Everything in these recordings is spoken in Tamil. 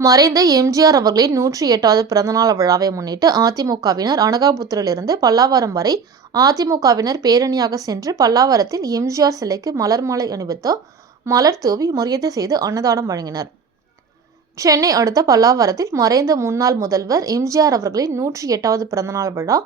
மறைந்த எம்ஜிஆர் அவர்களின் 108வது பிறந்தநாள் விழாவை முன்னிட்டு அதிமுகவினர் அனகாபுத்தூரிலிருந்து பல்லாவரம் வரை அதிமுகவினர் பேரணியாக சென்று பல்லாவரத்தில் எம்ஜிஆர் சிலைக்கு மலர் மாலை அணிவித்து மலர் தூவி மரியாதை செய்து அன்னதானம் வழங்கினர். சென்னை அடுத்த பல்லாவரத்தில் மறைந்த முன்னாள் முதல்வர் எம்ஜிஆர் அவர்களின் 108வது பிறந்தநாள் விழா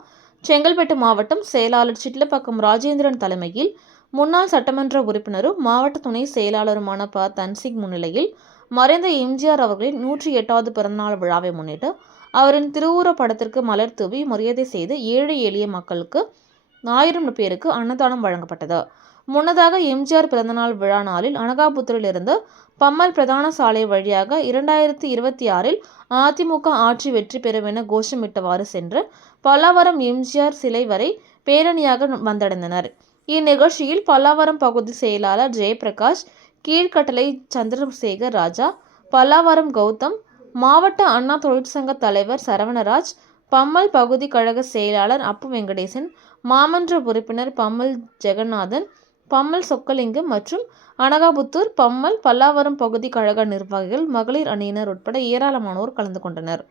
செங்கல்பட்டு மாவட்டம் செயலாளர் சிட்லப்பாக்கம் ராஜேந்திரன் தலைமையில் முன்னாள் சட்டமன்ற உறுப்பினரும் மாவட்ட துணை செயலாளருமான ப. தன்சிங் முன்னிலையில் மறைந்த எம்ஜிஆர் அவர்களின் 108வது பிறந்தநாள் விழாவை முன்னிட்டு அவரின் திருவுருவப் படத்திற்கு மலர் தூவி மரியாதை செய்து ஏழை எளிய மக்களுக்கு 1000 பேருக்கு அன்னதானம் வழங்கப்பட்டது. முன்னதாக எம்ஜிஆர் பிறந்தநாள் விழா நாளில் அனகாபுத்தூரில் இருந்து பம்மல் பிரதான சாலை வழியாக 2026இல் அதிமுக ஆட்சி வெற்றி பெறும் என கோஷமிட்டவாறு சென்று பல்லாவரம் எம்ஜிஆர் சிலை வரை பேரணியாக வந்தடைந்தனர். இந்நிகழ்ச்சியில் பல்லாவரம் பகுதி செயலாளர் ஜெயபிரகாஷ், கீழ்கட்டளை சந்திரசேகர் ராஜா, பல்லாவரம் கௌதம், மாவட்ட அண்ணா தொழிற்சங்க தலைவர் சரவணராஜ், பம்மல் பகுதி கழக செயலாளர் அப்பு வெங்கடேசன், மாமன்ற உறுப்பினர் பம்மல் ஜெகநாதன், பம்மல் சொக்கலிங்கம் மற்றும் அனகாபுத்தூர், பம்மல், பல்லாவரம் பகுதி கழக நிர்வாகிகள், மகளிர் அணியினர் உட்பட ஏராளமானோர் கலந்து கொண்டனர்.